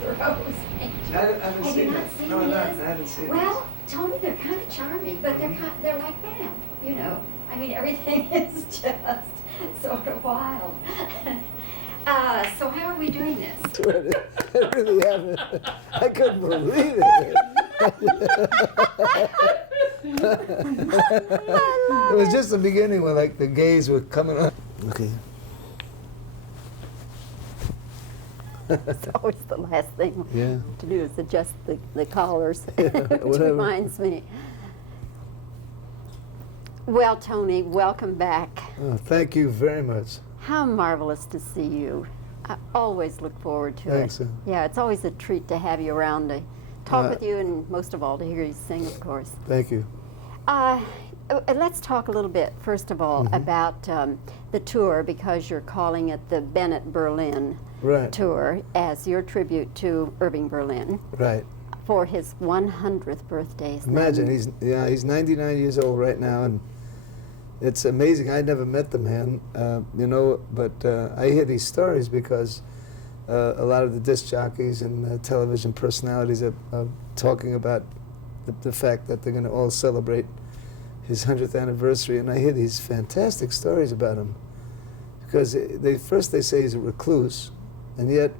the Rose. I haven't Have seen you not it. seen No, his? I haven't seen Well, Tony, they're kind of charming, but they're like that, you know. I mean, everything is just sort of wild. So how are we doing this? I really haven't. I couldn't believe it. It was just the beginning when like the gays were coming up. Okay. It's always the last thing Yeah. to do is adjust the collars, which whatever. reminds me. Well, Tony, welcome back. Oh, thank you very much. How marvelous to see you. I always look forward to Thanks. it. Yeah, it's always a treat to have you around to talk with you, and most of all to hear you sing, of course. Thank you. Let's talk a little bit, first of all, about the tour, because you're calling it the Bennett Berlin Right. tour as your tribute to Irving Berlin Right. for his 100th birthday. Imagine he's 99 years old right now, and it's amazing. I never met the man, you know, but I hear these stories because a lot of the disc jockeys and television personalities are talking about the fact that they're going to all celebrate his 100th anniversary, and I hear these fantastic stories about him because first they say he's a recluse, and yet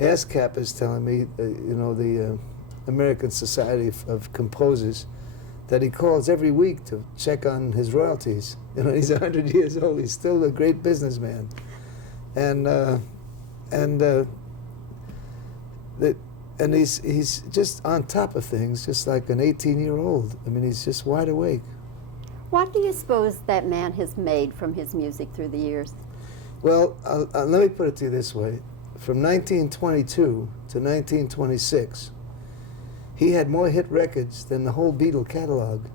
ASCAP is telling me, you know, the American Society of Composers, that he calls every week to check on his royalties. You know, he's 100 years old. He's still a great businessman, and he's just on top of things, just like an 18-year-old. I mean, he's just wide awake. What do you suppose that man has made from his music through the years? Well, let me put it to you this way. From 1922 to 1926, he had more hit records than the whole Beatle catalog.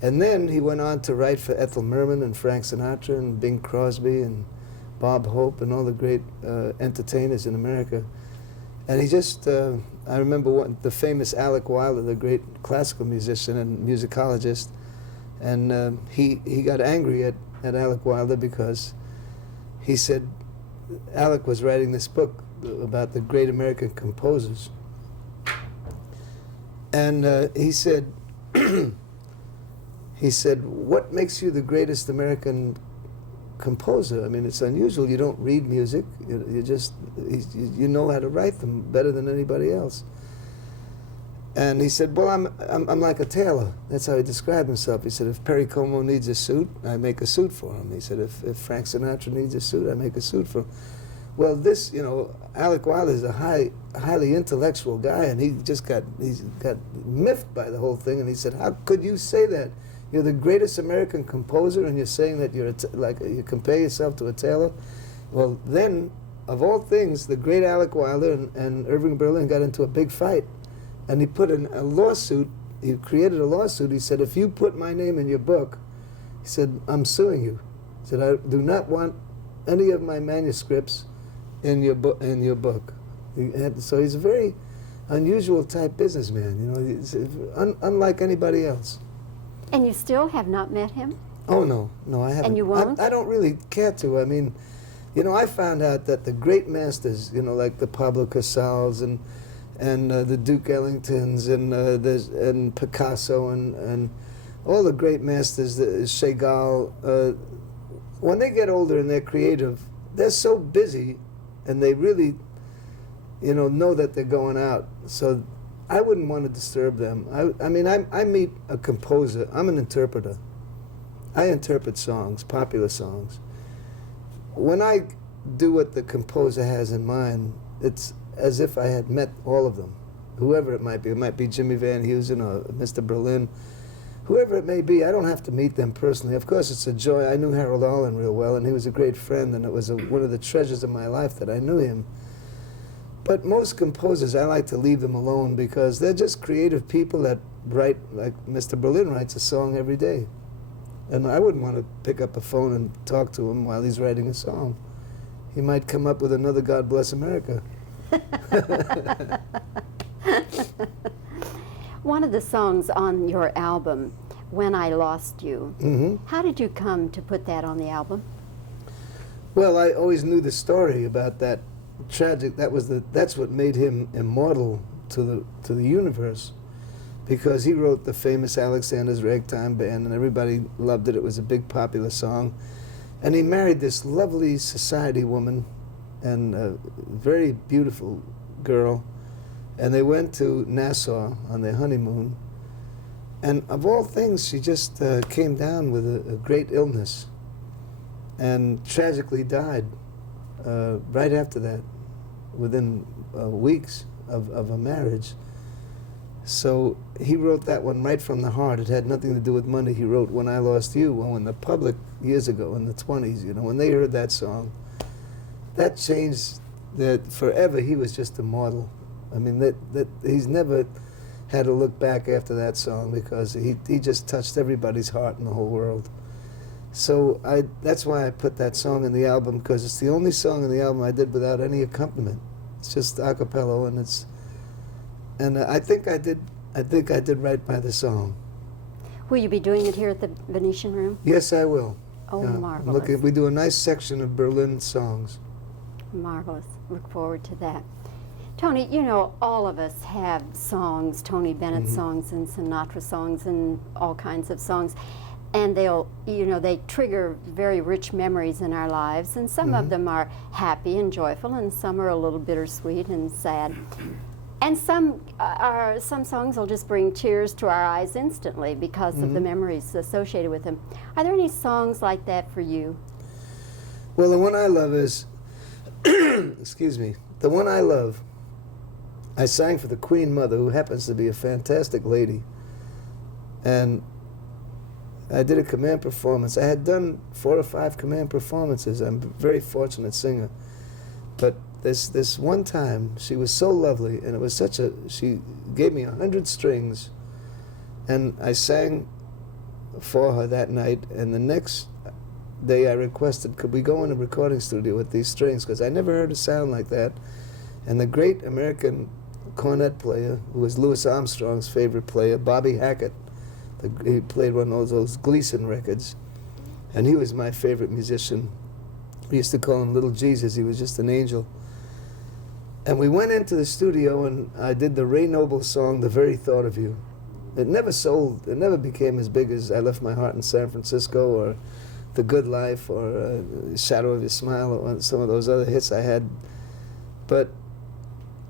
And then he went on to write for Ethel Merman and Frank Sinatra and Bing Crosby and Bob Hope and all the great entertainers in America. And he just, I remember the famous Alec Wilder, the great classical musician and musicologist, and he got angry at Alec Wilder because he said Alec was writing this book about the great American composers. And he said, what makes you the greatest American composer? I mean, it's unusual. You don't read music. You know how to write them better than anybody else. And he said, well, I'm like a tailor. That's how he described himself. He said, if Perry Como needs a suit, I make a suit for him. He said, if Frank Sinatra needs a suit, I make a suit for him. Well, this, you know, Alec Wilder is a highly intellectual guy, and he got miffed by the whole thing. And he said, how could you say that? You're the greatest American composer, and you're saying that you compare yourself to a tailor? Well, then, of all things, the great Alec Wilder and Irving Berlin got into a big fight. And he put in a lawsuit, he created a lawsuit. He said, if you put my name in your book, he said, I'm suing you. He said, I do not want any of my manuscripts in your book. So he's a very unusual type businessman, you know, he's unlike anybody else. And you still have not met him? Oh, no, I haven't. And you won't? I don't really care to. I mean, you know, I found out that the great masters, you know, like the Pablo Casals and the Duke Ellingtons and Picasso and all the great masters, Chagall, when they get older and they're creative, they're so busy and they really, you know that they're going out. So I wouldn't want to disturb them. I mean, I meet a composer. I'm an interpreter. I interpret songs, popular songs. When I do what the composer has in mind, it's as if I had met all of them, whoever it might be. It might be Jimmy Van Heusen or Mr. Berlin, whoever it may be. I don't have to meet them personally. Of course, it's a joy. I knew Harold Arlen real well, and he was a great friend, and it was one of the treasures of my life that I knew him. But most composers, I like to leave them alone because they're just creative people that write, like Mr. Berlin writes a song every day. And I wouldn't want to pick up a phone and talk to him while he's writing a song. He might come up with another God Bless America. One of the songs on your album, When I Lost You, how did you come to put that on the album? Well, I always knew the story about that tragic. That's what made him immortal to the universe, because he wrote the famous Alexander's Ragtime Band, and everybody loved it. It was a big popular song. And he married this lovely society woman, and a very beautiful girl, and they went to Nassau on their honeymoon. And of all things, she just came down with a great illness and tragically died right after that, within weeks of a marriage. So he wrote that one right from the heart. It had nothing to do with money. He wrote When I Lost You. Well, when the public, years ago, in the 20s, you know, when they heard that song, that changed that forever. He was just immortal. I mean, that he's never had to look back after that song, because he just touched everybody's heart in the whole world. So that's why I put that song in the album, because it's the only song in the album I did without any accompaniment. It's just a cappella, and I think I did right by the song. Will you be doing it here at the Venetian Room? Yes, I will. Oh, Yeah, marvelous. we do a nice section of Berlin songs. Marvelous. Look forward to that. Tony, you know, all of us have songs, Tony Bennett songs and Sinatra songs and all kinds of songs. And they trigger very rich memories in our lives. And some of them are happy and joyful, and some are a little bittersweet and sad. And some songs will just bring tears to our eyes instantly because of the memories associated with them. Are there any songs like that for you? Well, the one I love is, excuse me, the one I love, I sang for the Queen Mother, who happens to be a fantastic lady. And I did a command performance. I had done 4 or 5 command performances. I'm a very fortunate singer. But this one time, she was so lovely, and it was she gave me 100 strings, and I sang for her that night, and the next day I requested, could we go in a recording studio with these strings, because I never heard a sound like that. And the great American cornet player, who was Louis Armstrong's favorite player, Bobbie Wygant, he played one of those Gleason records, and he was my favorite musician. We used to call him Little Jesus. He was just an angel. And we went into the studio, and I did the Ray Noble song, The Very Thought of You. It never sold, it never became as big as I Left My Heart in San Francisco, or The Good Life, or Shadow of Your Smile, or some of those other hits I had. But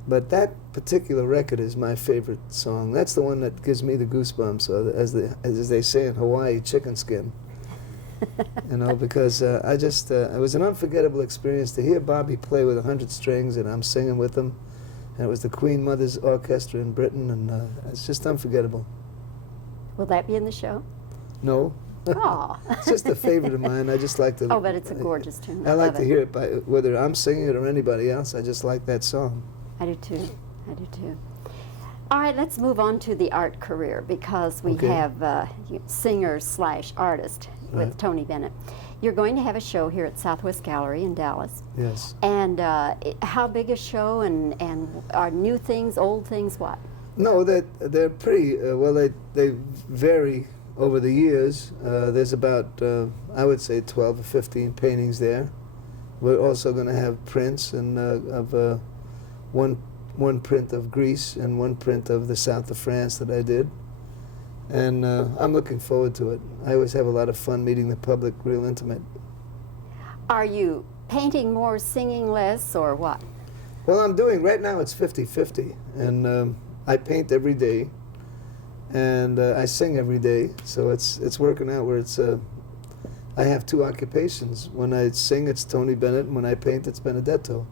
that particular record is my favorite song. That's the one that gives me the goosebumps, or as they say in Hawaii, chicken skin. You know, because it was an unforgettable experience to hear Bobbie play with 100 strings, and I'm singing with them. And it was the Queen Mother's Orchestra in Britain, and it's just unforgettable. Will that be in the show? No. Aw. It's just a favorite of mine. I just like to... Oh, but it's a gorgeous tune. I like love to it. hear it, whether I'm singing it or anybody else. I just like that song. I do too. I do too. All right, let's move on to the art career, because we Okay. have singer/artist with Right. Tony Bennett. You're going to have a show here at Southwest Gallery in Dallas. Yes. And how big a show, and are new things, old things, what? No, they're pretty, they vary over the years. There's about, I would say, 12 or 15 paintings there. We're also going to have prints of one print of Greece and one print of the south of France that I did. And I'm looking forward to it. I always have a lot of fun meeting the public, real intimate. Are you painting more, singing less, or what? Well, right now it's 50-50. And I paint every day, and I sing every day. So it's working out where I have 2 occupations. When I sing, it's Tony Bennett, and when I paint, it's Benedetto.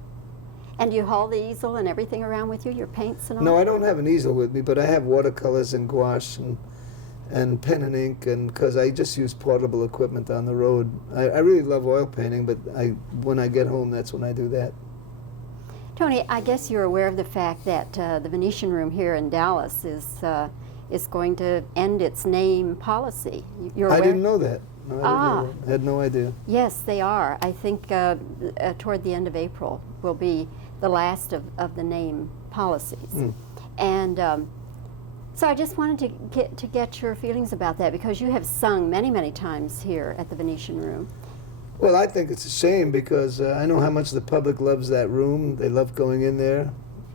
And you haul the easel and everything around with you, your paints and all? No, I don't have an easel with me, but I have watercolors and gouache and pen and ink, and because I just use portable equipment on the road. I really love oil painting, but when I get home, that's when I do that. Tony, I guess you're aware of the fact that the Venetian Room here in Dallas is going to end its name policy. You're aware? I didn't know that. No, I didn't Ah. know that. I had no idea. Yes, they are. I think toward the end of April will be the last of the name policies. Mm. And so I just wanted to get your feelings about that, because you have sung many, many times here at the Venetian Room. Well, I think it's a shame because I know how much the public loves that room. They love going in there,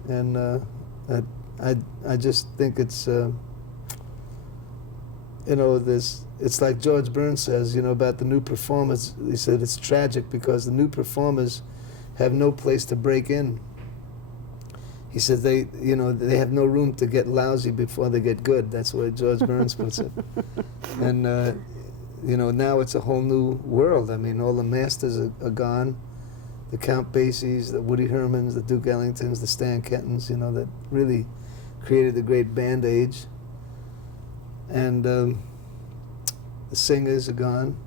and I just think it's it's like George Burns says, about the new performers. He said it's tragic because the new performers have no place to break in. He said they have no room to get lousy before they get good. That's the way George Burns puts it. And now it's a whole new world. I mean, all the masters are gone. The Count Basies, the Woody Hermans, the Duke Ellingtons, the Stan Kentons, that really created the great band age. And the singers are gone.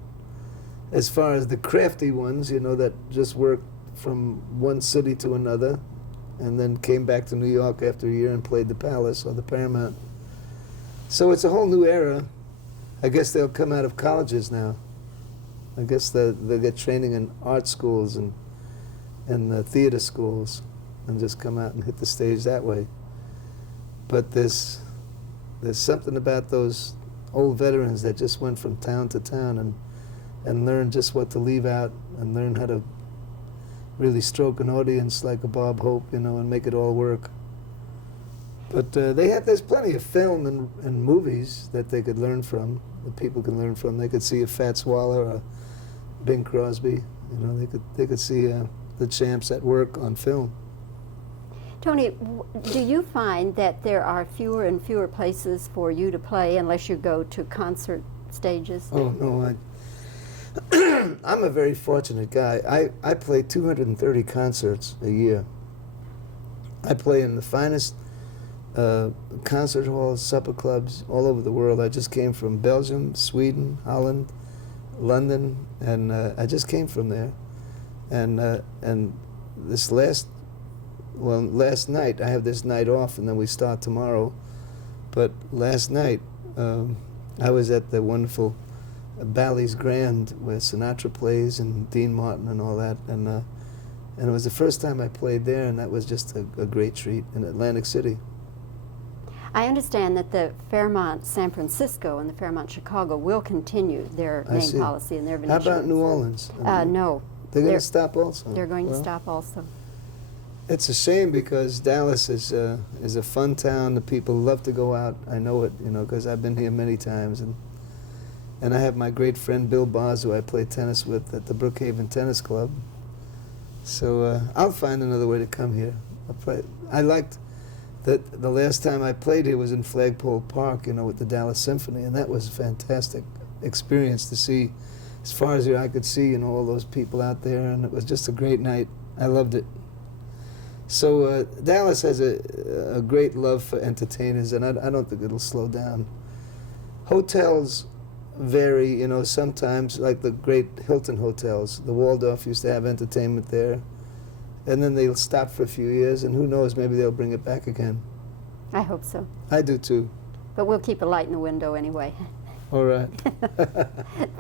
As far as the crafty ones, that just worked from one city to another and then came back to New York after a year and played the Palace or the Paramount. So it's a whole new era. I guess they'll come out of colleges now. I guess they'll get training in art schools and theater schools and just come out and hit the stage that way. But there's something about those old veterans that just went from town to town and learned just what to leave out and learn how to really stroke an audience like a Bob Hope, and make it all work. But there's plenty of film and movies that they could learn from, that people can learn from. They could see a Fats Waller or Bing Crosby. They could see the Champs at work on film. Tony, do you find that there are fewer and fewer places for you to play unless you go to concert stages? Oh, no, I'm a very fortunate guy. I play 230 concerts a year. I play in the finest concert halls, supper clubs all over the world. I just came from Belgium, Sweden, Holland, London, and I just came from there. And this last night, I have this night off, and then we start tomorrow. But last night, I was at the wonderful Bally's Grand, where Sinatra plays and Dean Martin and all that, and it was the first time I played there, and that was just a great treat in Atlantic City. I understand that the Fairmont San Francisco and the Fairmont Chicago will continue their name policy and their Venetian. How about New Orleans? No. They're going to stop also? They're going to stop also. It's a shame because Dallas is a fun town. The people love to go out. I know it, because I've been here many times, and I have my great friend Bill Bars, who I play tennis with at the Brookhaven Tennis Club. So I'll find another way to come here. I liked that the last time I played here was in Flagpole Park, with the Dallas Symphony, and that was a fantastic experience to see. As far as I could see, all those people out there, and it was just a great night. I loved it. So Dallas has a great love for entertainers, and I don't think it'll slow down. Hotels vary, sometimes, like the great Hilton hotels. The Waldorf used to have entertainment there, and then they'll stop for a few years, and who knows, maybe they'll bring it back again. I hope so. I do too. But we'll keep a light in the window anyway. All right.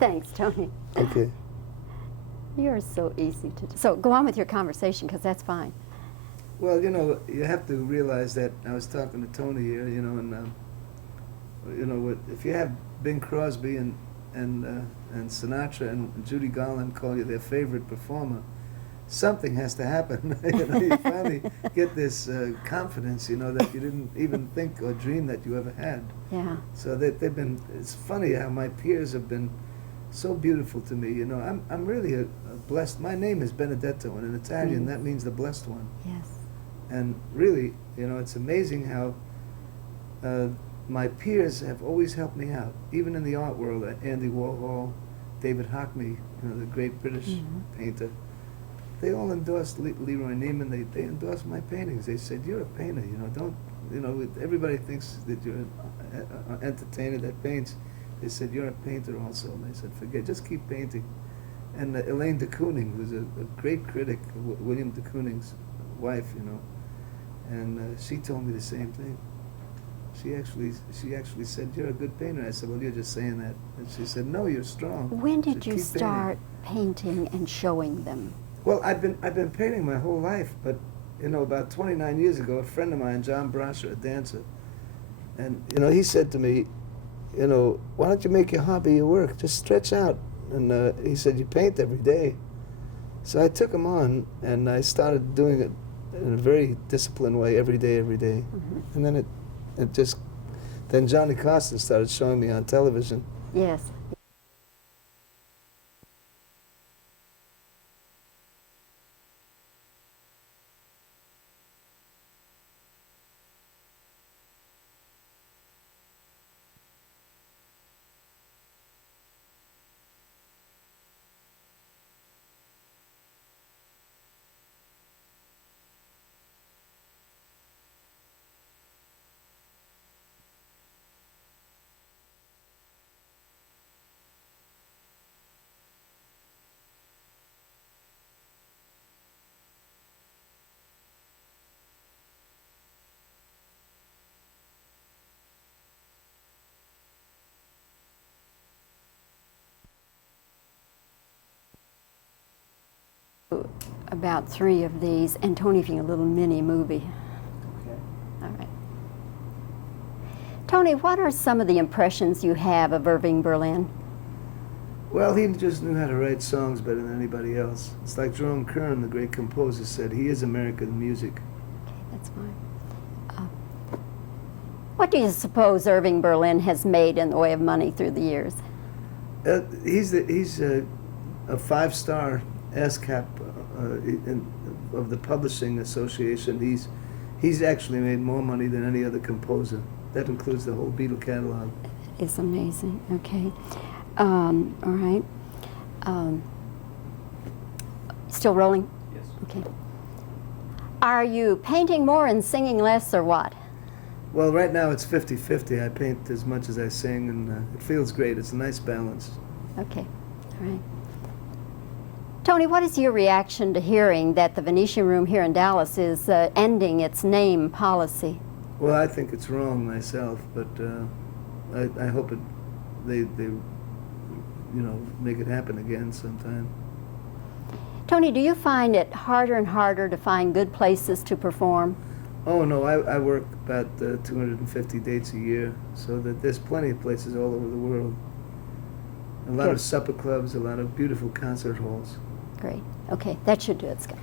Thanks, Tony. Okay. You're so easy to do. So go on with your conversation, because that's fine. Well, you have to realize that I was talking to Tony here, and if you have Bing Crosby and Sinatra and Judy Garland call you their favorite performer, something has to happen. You finally get this confidence, that you didn't even think or dream that you ever had. Yeah. So they've been. It's funny how my peers have been so beautiful to me. I'm really a blessed. My name is Benedetto, and in Italian that means the blessed one. Yes. And really, it's amazing how my peers have always helped me out, even in the art world. Andy Warhol, David Hockney, the great British painter. They all endorsed Leroy Neiman. They endorsed my paintings. They said, "You're a painter. Everybody thinks that you're an entertainer that paints." They said, "You're a painter also." And they said, just keep painting. And Elaine de Kooning, who's a great critic, William de Kooning's wife, and she told me the same thing. She actually said, "You're a good painter." I said, "Well, you're just saying that." And she said, "No, you're strong." When did Keep you painting." start painting and showing them? Well, I've been painting my whole life, but about 29 years ago, a friend of mine, John Brasher, a dancer, and he said to me, "Why don't you make your hobby your work? Just stretch out, And he said, "You paint every day." So I took him on, and I started doing it in a very disciplined way, every day, every day. And then it just, then Johnny Carson started showing me on television. Yes. About 3 of these, and Tony, if you can, a little mini movie. Okay. All right. Tony, what are some of the impressions you have of Irving Berlin? Well, he just knew how to write songs better than anybody else. It's like Jerome Kern, the great composer, said, he is American music. Okay, that's fine. What do you suppose Irving Berlin has made in the way of money through the years? He's a 5-star ASCAP of the Publishing Association. He's actually made more money than any other composer. That includes the whole Beatle catalog. It's amazing. Okay. All right. Still rolling? Yes. Okay. Are you painting more and singing less, or what? Well, right now it's 50-50. I paint as much as I sing, and it feels great. It's a nice balance. Okay. All right. Tony, what is your reaction to hearing that the Venetian Room here in Dallas is ending its name policy? Well, I think it's wrong myself, but I hope they make it happen again sometime. Tony, do you find it harder and harder to find good places to perform? Oh no, I work about 250 dates a year, so that there's plenty of places all over the world. A lot Good. of supper clubs, a lot of beautiful concert halls. Great. Okay, that should do it, Scott.